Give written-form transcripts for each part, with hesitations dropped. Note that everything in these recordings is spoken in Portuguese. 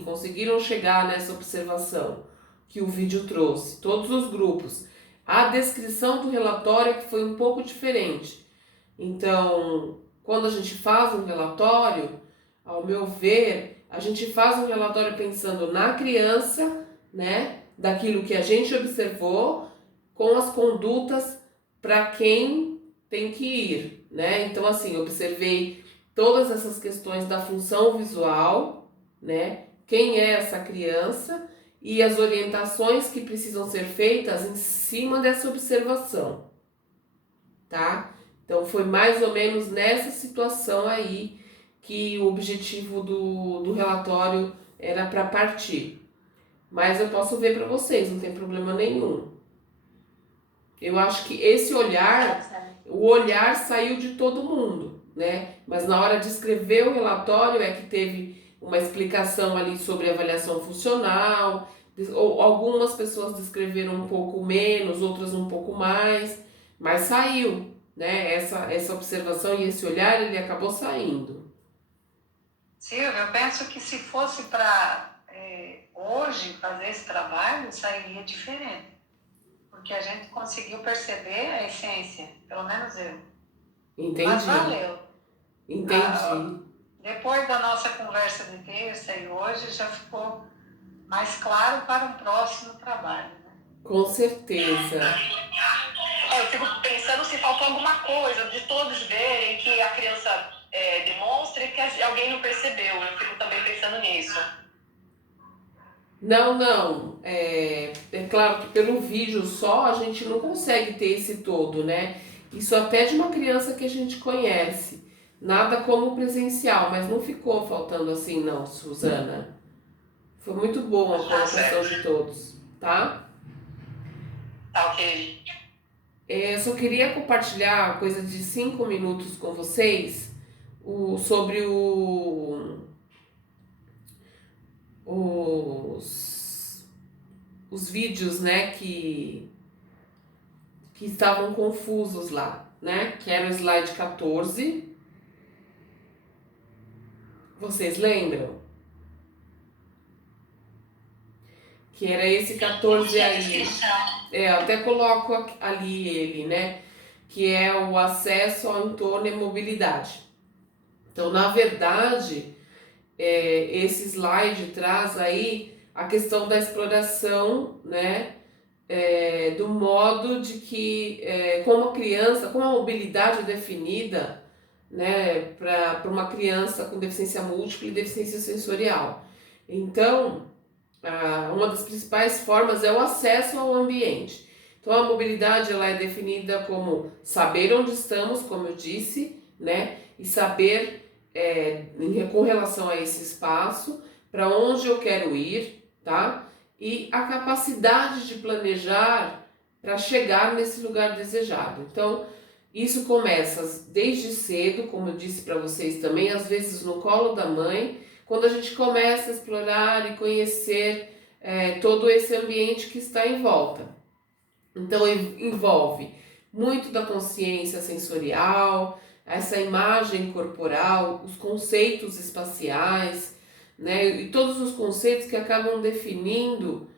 conseguiram chegar nessa observação que o vídeo trouxe, todos os grupos. A descrição do relatório é que foi um pouco diferente. Então, quando a gente faz um relatório, ao meu ver, a gente faz um relatório pensando na criança, né, daquilo que a gente observou, com as condutas para quem tem que ir, né? Então, assim, observei todas essas questões da função visual, né? Quem é essa criança e as orientações que precisam ser feitas em cima dessa observação, tá? Então foi mais ou menos nessa situação aí que o objetivo do relatório era para partir. Mas eu posso ver para vocês, não tem problema nenhum. Eu acho que esse olhar, o olhar saiu de todo mundo, né? Mas na hora de escrever o relatório é que teve uma explicação ali sobre avaliação funcional, ou algumas pessoas descreveram um pouco menos, outras um pouco mais, mas saiu, né? Essa observação e esse olhar, ele acabou saindo. Silvia, eu penso que se fosse para hoje fazer esse trabalho, sairia diferente. Porque a gente conseguiu perceber a essência, pelo menos eu. Mas Entendi, valeu. entendi. Depois da nossa conversa de terça e hoje, já ficou mais claro para um próximo trabalho, né? Com certeza. Eu fico pensando se faltou alguma coisa, de todos verem que a criança demonstra e que alguém não percebeu. Eu fico também pensando nisso. Não. É claro que pelo vídeo só a gente não consegue ter esse todo, né? Isso até de uma criança que a gente conhece. Nada como presencial, mas não ficou faltando assim, não, Suzana. Foi muito bom a colocação de todos, tá? Tá ok. Eu só queria compartilhar coisa de 5 minutos com vocês sobre os vídeos, né, que estavam confusos lá, né? Que era o slide 14. Vocês lembram? Que era esse 14 aí. Eu até coloco ali ele, né? Que é o acesso ao entorno e mobilidade. Então, na verdade, esse slide traz aí a questão da exploração, né? Do modo de que, como a criança, como a mobilidade é definida, né, para uma criança com deficiência múltipla e deficiência sensorial. Então, uma das principais formas é o acesso ao ambiente. Então, a mobilidade ela é definida como saber onde estamos, como eu disse, né, e saber com relação a esse espaço, para onde eu quero ir, tá? E a capacidade de planejar para chegar nesse lugar desejado. Então, isso começa desde cedo, como eu disse para vocês também, às vezes no colo da mãe, quando a gente começa a explorar e conhecer todo esse ambiente que está em volta. Então, envolve muito da consciência sensorial, essa imagem corporal, os conceitos espaciais, né? E todos os conceitos que acabam definindo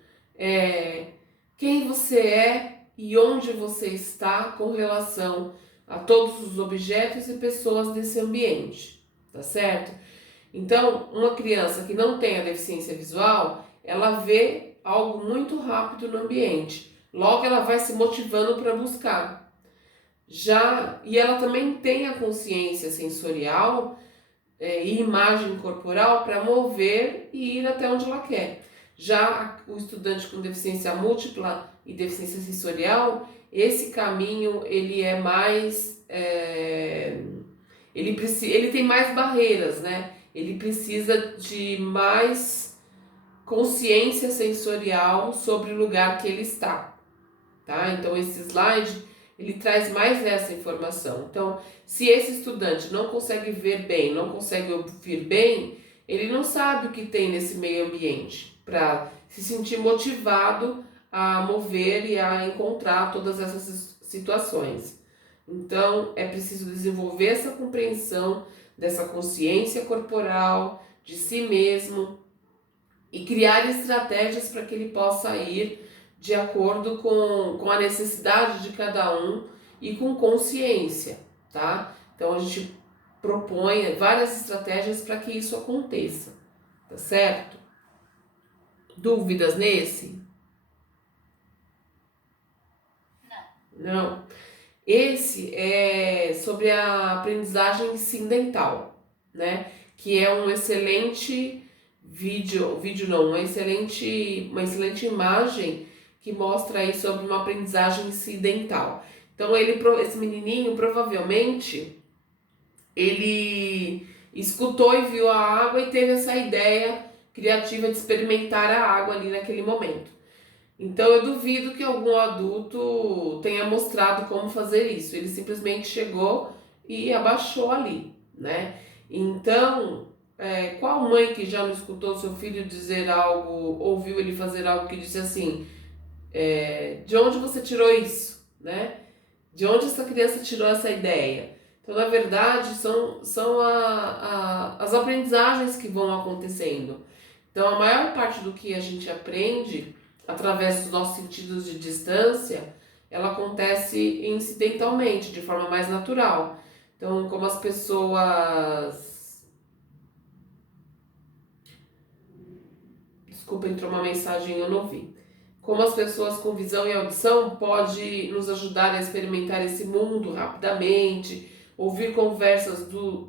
quem você é e onde você está com relação a todos os objetos e pessoas desse ambiente, tá certo? Então, uma criança que não tem a deficiência visual, ela vê algo muito rápido no ambiente. Logo, ela vai se motivando para buscar. E ela também tem a consciência sensorial e imagem corporal para mover e ir até onde ela quer. Já o estudante com deficiência múltipla e deficiência sensorial, esse caminho ele é mais ele tem mais barreiras, né? Ele precisa de mais consciência sensorial sobre o lugar que ele está, tá? Então esse slide ele traz mais essa informação. Então, se esse estudante não consegue ver bem, não consegue ouvir bem, ele não sabe o que tem nesse meio ambiente para se sentir motivado a mover e a encontrar todas essas situações. Então, é preciso desenvolver essa compreensão dessa consciência corporal, de si mesmo, e criar estratégias para que ele possa ir de acordo com a necessidade de cada um e com consciência, tá? Então a gente propõe várias estratégias para que isso aconteça, tá certo? Dúvidas nesse? Não. Esse é sobre a aprendizagem incidental, né? Que é um excelente uma excelente imagem que mostra aí sobre uma aprendizagem incidental. Então esse menininho provavelmente ele escutou e viu a água e teve essa ideia criativa de experimentar a água ali naquele momento. Então eu duvido que algum adulto tenha mostrado como fazer isso. Ele simplesmente chegou e abaixou ali, né? Então, qual mãe que já não escutou seu filho dizer algo, ouviu ele fazer algo que disse assim, de onde você tirou isso, né? De onde essa criança tirou essa ideia? Então, na verdade, são as aprendizagens que vão acontecendo. Então, a maior parte do que a gente aprende através dos nossos sentidos de distância, ela acontece incidentalmente, de forma mais natural. Então, como as pessoas... Desculpa, entrou uma mensagem e eu não vi. Como as pessoas com visão e audição pode nos ajudar a experimentar esse mundo rapidamente, ouvir conversas dos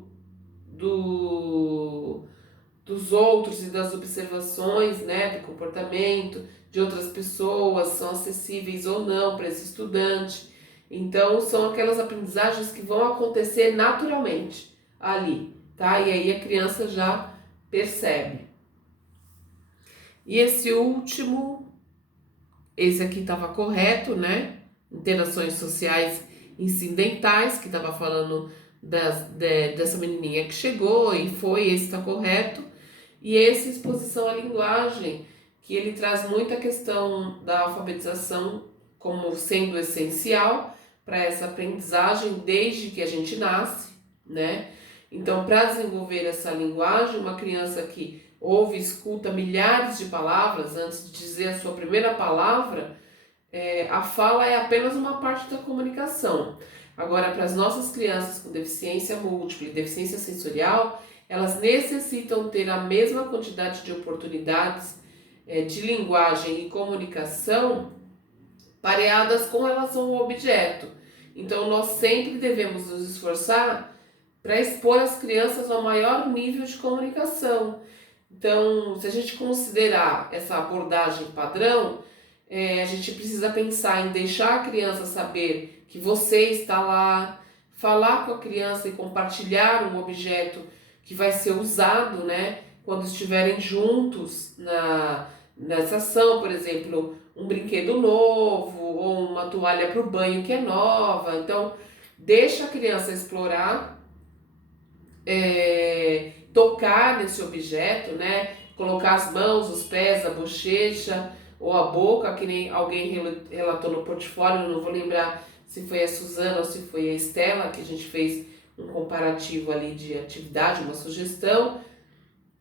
outros e das observações, né, do comportamento de outras pessoas, são acessíveis ou não para esse estudante. Então, são aquelas aprendizagens que vão acontecer naturalmente ali, tá? E aí a criança já percebe. E esse último, esse aqui estava correto, né? Interações sociais incidentais, que estava falando dessa menininha que chegou e foi, esse está correto. E esse exposição à linguagem, que ele traz muita questão da alfabetização como sendo essencial para essa aprendizagem desde que a gente nasce, né? Então, para desenvolver essa linguagem, uma criança que ouve e escuta milhares de palavras antes de dizer a sua primeira palavra, a fala é apenas uma parte da comunicação. Agora, para as nossas crianças com deficiência múltipla e deficiência sensorial, elas necessitam ter a mesma quantidade de oportunidades de linguagem e comunicação pareadas com relação ao objeto. Então, nós sempre devemos nos esforçar para expor as crianças ao maior nível de comunicação. Então, se a gente considerar essa abordagem padrão, a gente precisa pensar em deixar a criança saber que você está lá, falar com a criança e compartilhar um objeto que vai ser usado, né, quando estiverem juntos nessa ação, por exemplo, um brinquedo novo ou uma toalha para o banho que é nova. Então, deixa a criança explorar, tocar nesse objeto, né, colocar as mãos, os pés, a bochecha ou a boca, que nem alguém relatou no portfólio, eu não vou lembrar se foi a Suzana ou se foi a Estela, que a gente fez um comparativo ali de atividade, uma sugestão.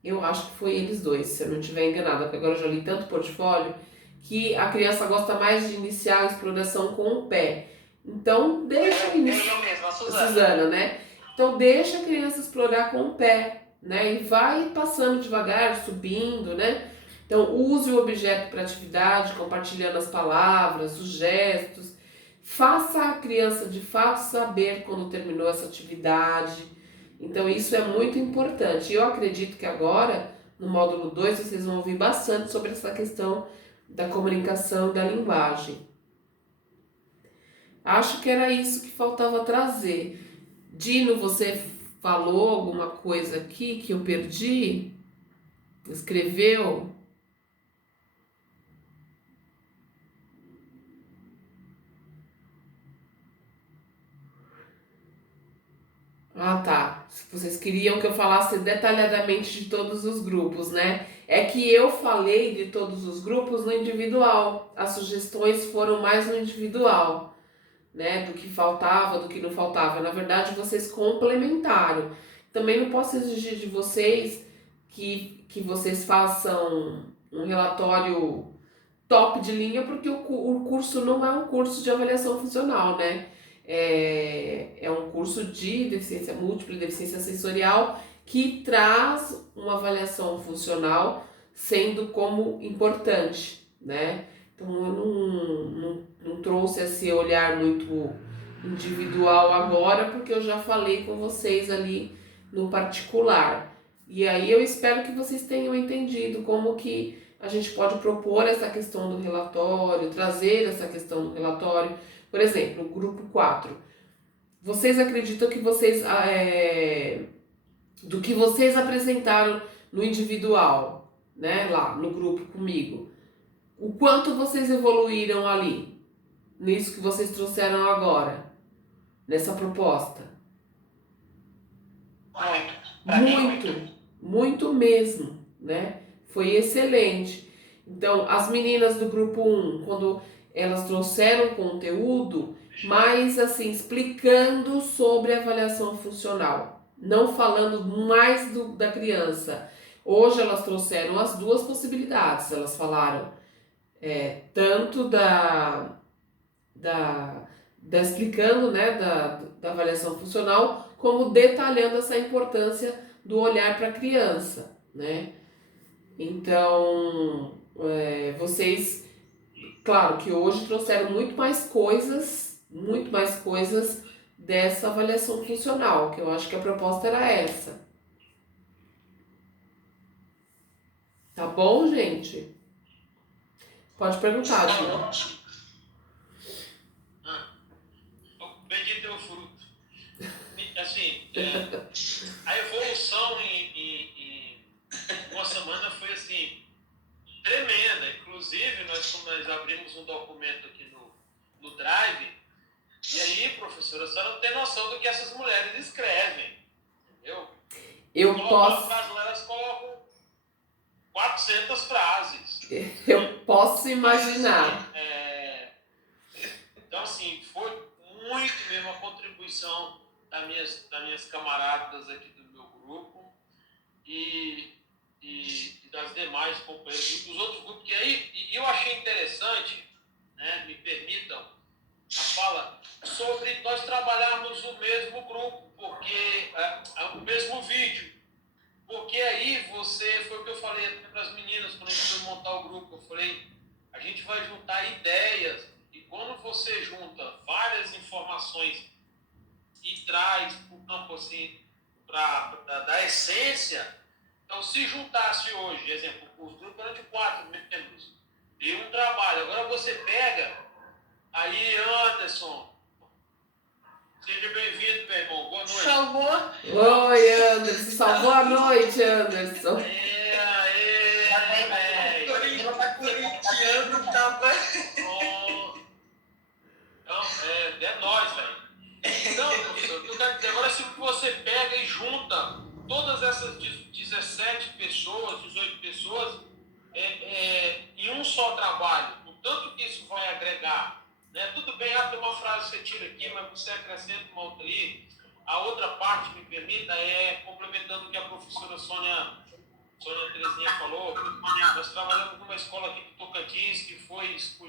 Eu acho que foi eles dois, se eu não estiver enganada, porque agora eu já li tanto portfólio, que a criança gosta mais de iniciar a exploração com o pé. Então, deixa a mesma, a Suzana, né? Então, deixa a criança explorar com o pé, né? E vai passando devagar, subindo, né? Então, use o objeto para atividade, compartilhando as palavras, os gestos. Faça a criança de fato saber quando terminou essa atividade. Então, isso é muito importante. Eu acredito que agora, no módulo 2, vocês vão ouvir bastante sobre essa questão da comunicação e da linguagem. Acho que era isso que faltava trazer. Dino, você falou alguma coisa aqui que eu perdi? Escreveu? Ah, tá. Vocês queriam que eu falasse detalhadamente de todos os grupos, né? É que eu falei de todos os grupos no individual. As sugestões foram mais no individual, né? Do que faltava, do que não faltava. Na verdade, vocês complementaram. Também não posso exigir de vocês que que vocês façam um relatório top de linha, porque o curso não é um curso de avaliação funcional, né? É um curso de deficiência múltipla e deficiência sensorial que traz uma avaliação funcional sendo como importante, né? Então eu não trouxe esse olhar muito individual agora, porque eu já falei com vocês ali no particular. E aí eu espero que vocês tenham entendido como que a gente pode propor essa questão do relatório, trazer essa questão do relatório. Por exemplo, o grupo 4. Vocês acreditam que vocês, do que vocês apresentaram no individual, né, lá no grupo comigo, o quanto vocês evoluíram ali, nisso que vocês trouxeram agora, nessa proposta? Muito mesmo, né? Foi excelente. Então, as meninas do grupo 1, quando elas trouxeram conteúdo, mas assim, explicando sobre avaliação funcional, não falando mais da criança. Hoje elas trouxeram as duas possibilidades, elas falaram tanto da explicando, né, da avaliação funcional, como detalhando essa importância do olhar para a criança, né? Então, vocês, claro que hoje trouxeram muito mais coisas dessa avaliação funcional, que eu acho que a proposta era essa. Tá bom, gente? Pode perguntar, Gil. Bendito é o fruto. Assim, a evolução em uma semana foi assim, tremenda. Inclusive, nós abrimos um documento aqui no Drive, e aí, professora, a senhora não tem noção do que essas mulheres escrevem, entendeu? Elas colocam 400 frases. Eu posso imaginar. Então, assim, foi muito mesmo a contribuição das minhas camaradas aqui do meu grupo e das demais companheiras dos outros grupos, que aí eu achei interessante, né, me permitam a fala, sobre nós trabalharmos o mesmo grupo, porque o mesmo vídeo, porque aí foi o que eu falei para as meninas quando a gente foi montar o grupo, eu falei, a gente vai juntar ideias, e quando você junta várias informações e traz para o campo assim, da essência. Então, se juntasse hoje, exemplo, os grupos eram de 4 membros, deu um trabalho. Agora você pega, aí Anderson, seja bem-vindo, meu irmão, boa noite. Salvou. Oi, Anderson, salvou a noite, Anderson. Corintiano tava. Então, é nóis, velho. Então, professor, eu quero dizer, agora se você pega e junta todas essas 17 pessoas, 18 pessoas, em um só trabalho, o tanto que isso vai agregar, né? Tudo bem, tem uma frase que você tira aqui, mas você acrescenta uma outra ali. A outra parte, me permita, complementando o que a professora Sônia Terezinha falou, nós trabalhamos numa escola aqui do Tocantins, que foi escolhida